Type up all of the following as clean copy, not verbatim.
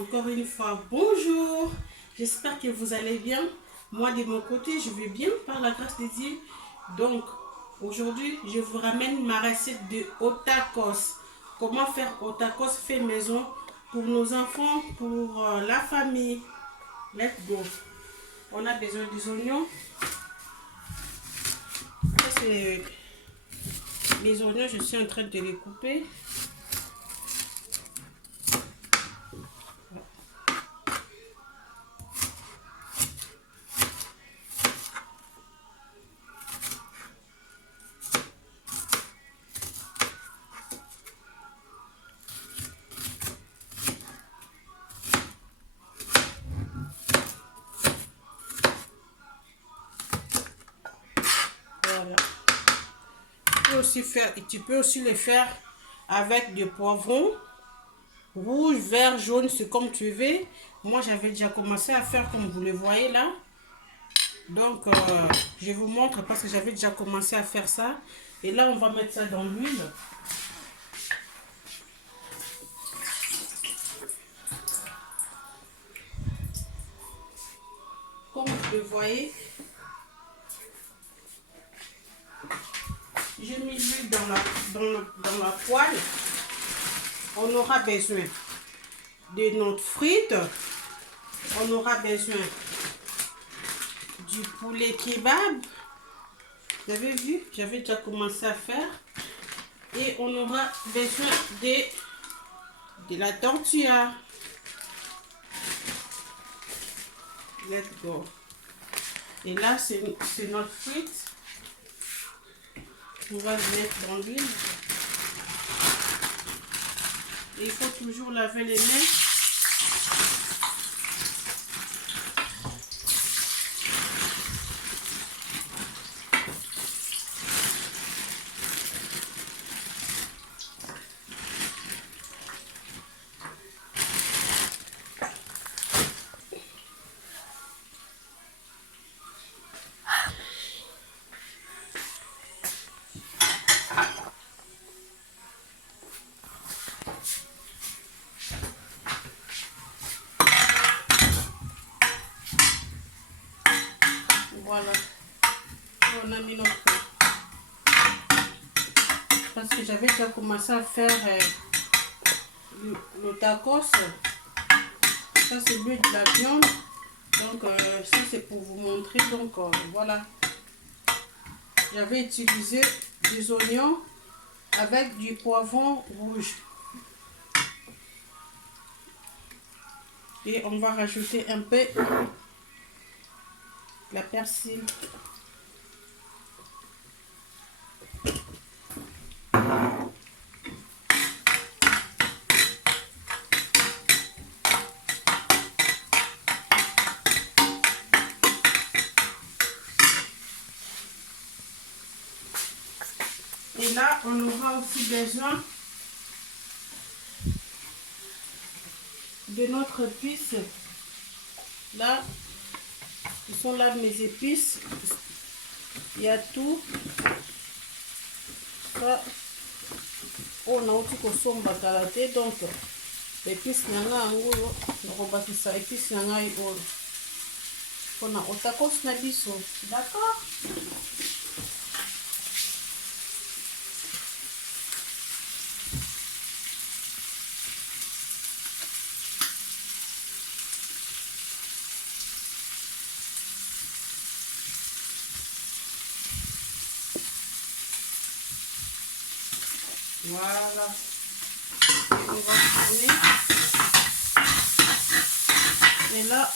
Encore une fois, bonjour. J'espère que vous allez bien. Moi, de mon côté, je vais bien par la grâce de Dieu. Donc, aujourd'hui, je vous ramène ma recette de otakos. Comment faire otakos fait maison pour nos enfants, pour la famille. Let's go. On a besoin des oignons. Ça, c'est les oignons, je suis en train de les couper. Voilà. Tu peux aussi le faire avec des poivrons rouge, vert, jaune, c'est comme tu veux. Moi, j'avais déjà commencé à faire comme vous le voyez là. Donc, je vous montre parce que j'avais déjà commencé à faire ça. Et là, on va mettre ça dans l'huile. Comme vous le voyez, j'ai mis l'huile dans la poêle. On aura besoin de notre frite. On aura besoin du poulet kebab. Vous avez vu, j'avais déjà commencé à faire. Et on aura besoin de la tortilla. Let's go. Et là, c'est notre frite. On va le mettre dans l'huile. Et il faut toujours laver les mains. Voilà, on a mis notre... Parce que j'avais déjà commencé à faire le tacos. Ça, c'est l'huile de la viande. Donc, ça, c'est pour vous montrer. Donc, voilà. J'avais utilisé des oignons avec du poivron rouge. Et on va rajouter un peu la persil. Et là, on aura aussi besoin de notre épice. Là, ce sont là mes épices. Il y a tout. Ça, on a aussi kosomba kalaté. Donc, épice nanga angulo, nakobakisa épice nanga oyo. On a otakos na biso. D'accord? Voilà. Et on va tourner. Et là,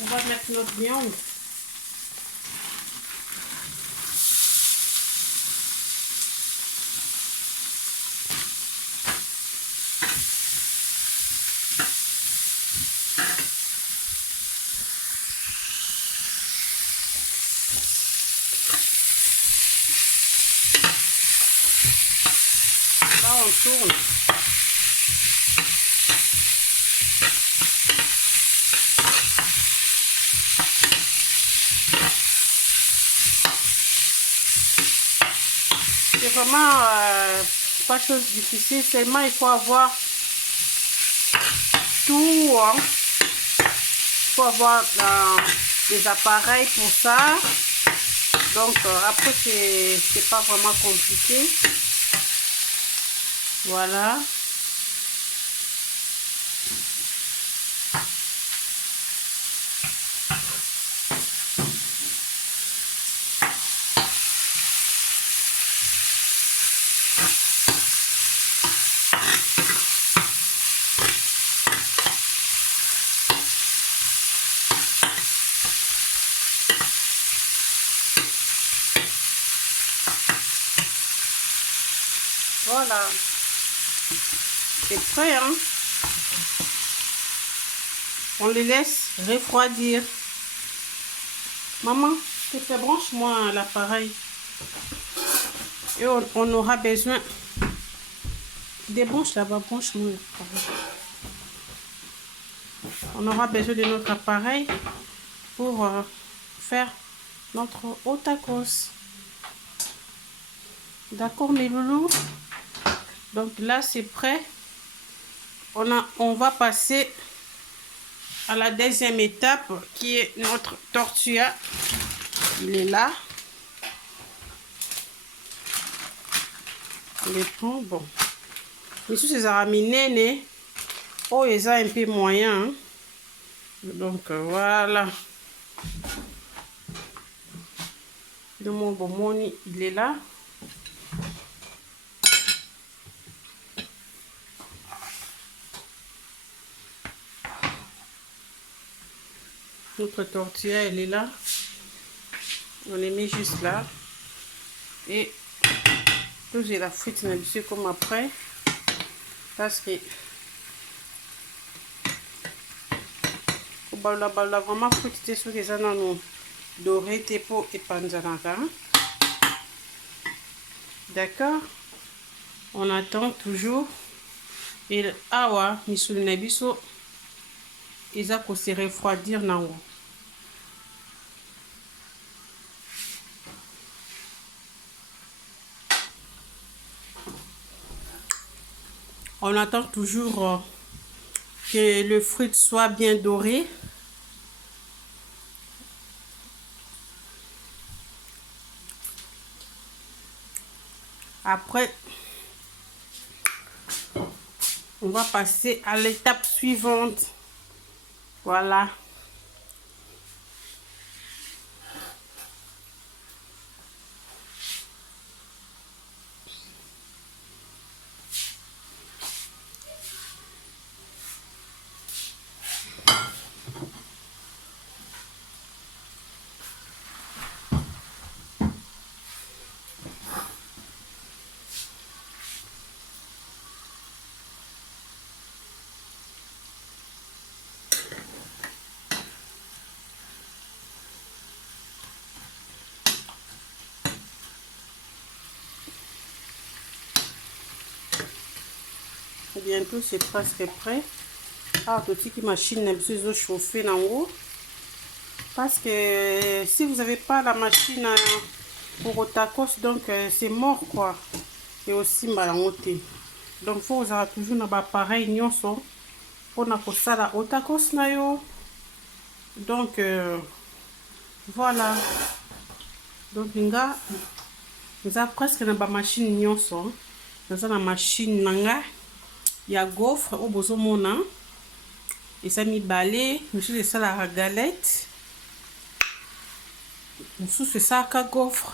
on va mettre notre viande. Là, on tourne. C'est vraiment pas chose difficile, seulement il faut avoir tout, hein. Faut avoir des appareils pour ça. Donc après c'est pas vraiment compliqué. Voilà. Voilà, c'est prêt, hein. On les laisse refroidir. Maman, s'il te plaît, branche-moi l'appareil. Et on aura besoin des branches là-bas, branche-moi. On aura besoin de notre appareil pour faire notre au tacos. D'accord, mes loulous? Donc là, c'est prêt. On va passer à la deuxième étape qui est notre tortilla. Il est là. On les prend. Bon. Mais si c'est ramené, oh, ils ont un peu moyen. Hein? Donc voilà. Le mon bon, il est là. Notre tortilla, elle est là. On les met juste là. Et tout j'ai la frite dessus comme après. Parce que vraiment frite sur les ananas doré tepo et panzanaka. D'accord? On attend toujours. Et awa misuli na biso eza ko se refroidir nango. On attend toujours que le fruit soit bien doré. Après, on va passer à l'étape suivante. Voilà. Bientôt c'est presque prêt. Ah, tout qui machine n'a besoin de chauffer en haut. Parce que si vous n'avez pas la machine pour tacos, donc c'est mort quoi. Et aussi malangoté. Donc il faut avoir toujours un appareil nyonso pour na kosala au tacos na yo. Donc voilà. Donc nga nous avons presque na ba machine nyonso. Nous avons la machine nanga. Il y a gaufre au bozo mona. Et ça mi balé, monsieur de ça la galette. Monsieur c'est ça ka gaufre.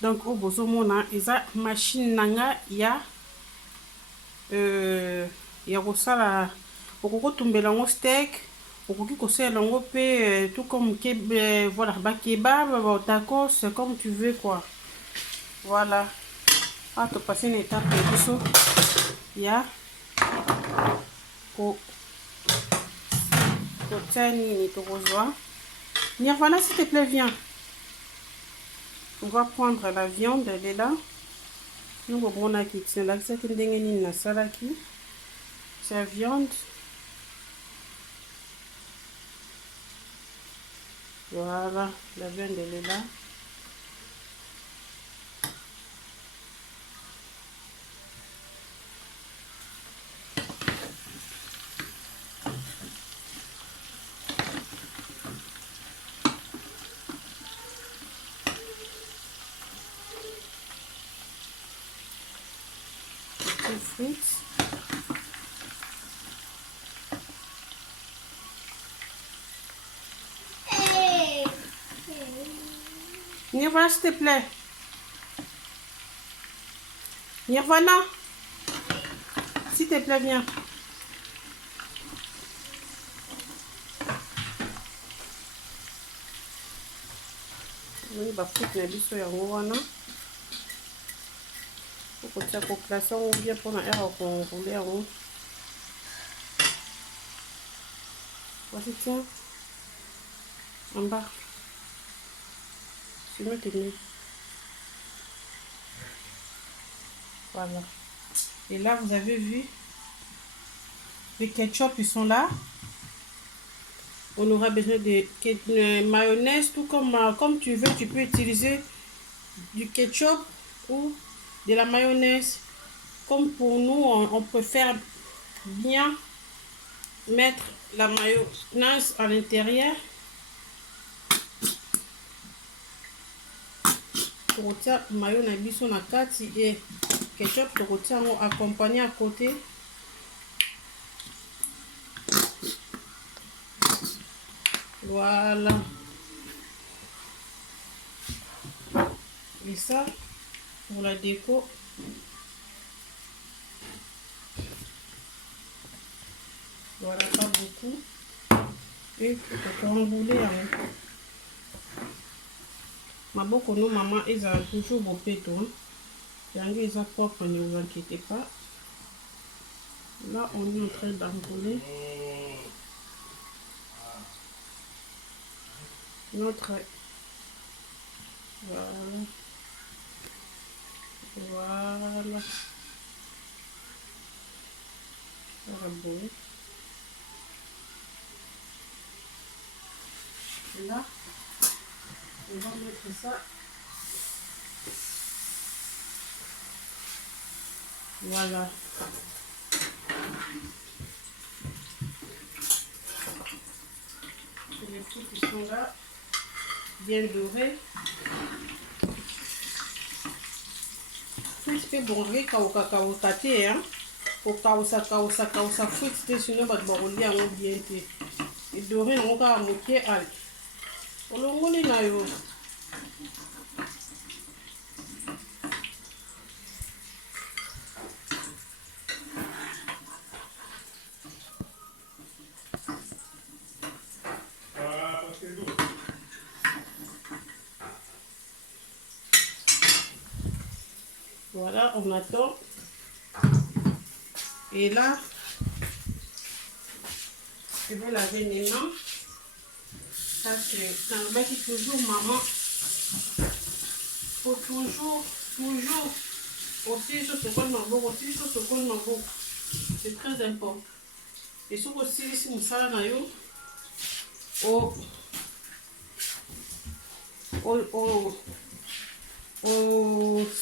Donc au bozo mona, il y a machine nanga, il y a la okoko tumbela ngo steak, okoki kosala ngo pe tout comme voilà, ba kebab, ba tacos, comme tu veux quoi. Voilà. Ah, tu passes une étape de ça. Il y a Nirvana, s'il te plaît, viens. On va prendre la viande, elle est là. Nous allons prendre la kitchen. Là, c'est une dengue na salaki. C'est la viande. Voilà, la viande, elle est là. frites. Nirvana, s'il te plaît. Nirvana, s'il te plaît, viens. On va foutre la biso ya wana. Faut que tu aies classé ou bien pour la air qu'on roule en haut. Voici, tiens. En bas. C'est mieux que mieux. Voilà. Et là, vous avez vu, les ketchup, ils sont là. On aura besoin de mayonnaise, tout comme tu veux. Tu peux utiliser du ketchup ou de la mayonnaise. Comme pour nous, on préfère bien mettre la mayonnaise à l'intérieur. Pour retirer mayonnaise na kati et ketchup pour retirer accompagner à côté. Voilà. Et ça, pour la déco. Voilà, pas beaucoup. Et pour enrouler. Ma beaucoup nos maman, ils ont toujours beau péto. Ils ont propre, ne vous inquiétez pas. Là, on est en train d'enrouler notre. Voilà. Voilà. Ça va bon. Et là, on va mettre ça. Voilà. Les fruits qui sont là, bien dorés. Fruits que bon, cacao tâté, hein. Au causa fruits, sinon, bah, on lit en bien. Et doré, on va moquer à on les na yo. Voilà, on attend. Et là, je vais laver mes mains. Ça, c'est un bain qui toujours, maman. Faut toujours aussi sur ce qu'on m'a aussi sur ce qu'on m'a. C'est très important. Et sur aussi, si vous savez,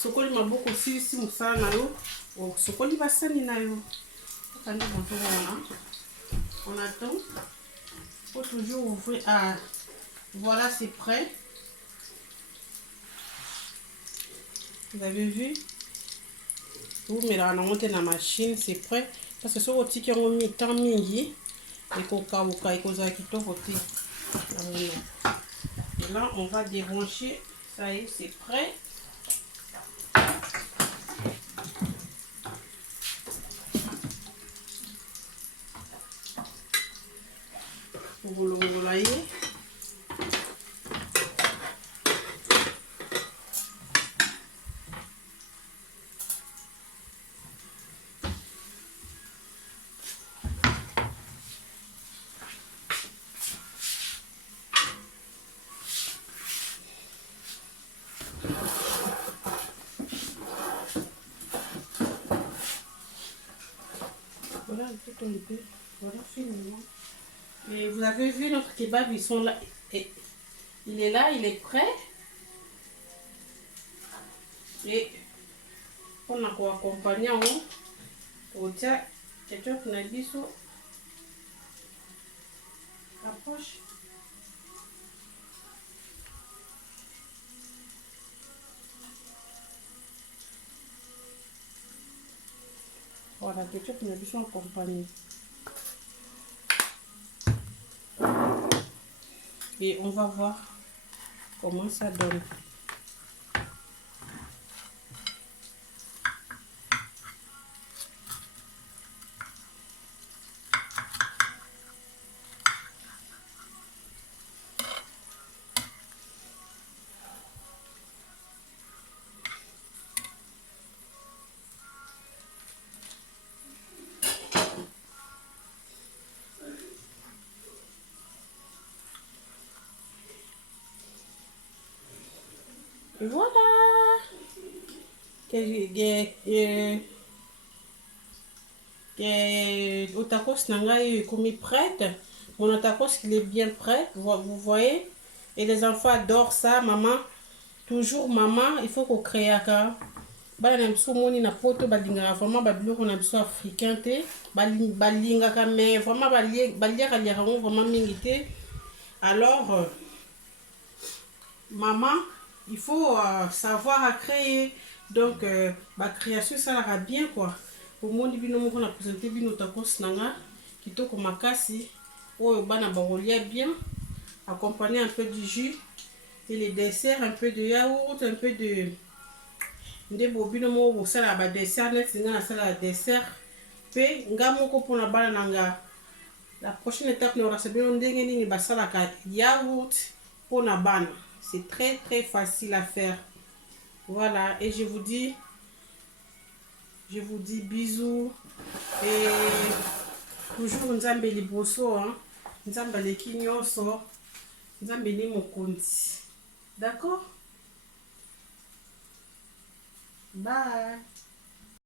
sokoli maboko osilisi mosala na yo sokoli basani na yo okandi bonjour on attend. Faut toujours ouvrir. Ah, voilà, c'est prêt. Vous avez vu, vous mettez la monter dans la machine, c'est prêt parce que ce petit qui ont mis tant mingi et qu'on et qu'on a quitté côté. Et là on va débrancher. Ça y est, c'est prêt. Vous l'envoyez. Voilà un peu comme peu. Voilà finalement. Et vous avez vu notre kebab, ils sont là. Et il est là, il est prêt. Et on a quoi accompagner au tia ketchup na biso. Approche. Voilà, ketchup n'a besoin de compagnie. Et on va voir comment ça donne. Et voilà. Le tacos est commis prête. Mon tacos il est bien prêt, vous voyez. Et les enfants adorent ça, maman. Toujours maman, il faut qu'on crée ça. Bana na biso moni na poto balingaka vraiment babiloko na biso africain te balingaka mais vraiment baliaka yango vraiment mingi te. Alors maman, il faut savoir à créer. Donc ma création ça ira bien quoi. Au monde bino moko na présenter bino tacos nanga kitoko makasi oyo bana barolia bien, accompagné un peu du jus et les desserts, un peu de yaourt, un peu de nde bobino moko kosala ba dessert net nga nasala dessert pe nga moko mpona bana nanga. La prochaine étape na orasa bino ndenge nini basalaka yaourt mpona bana. C'est très très facile à faire. Voilà, et je vous dis bisous et toujours nzambe liboso, hein. Nzambe leki nyonso, nzambe ni mokonzi. D'accord? Bye.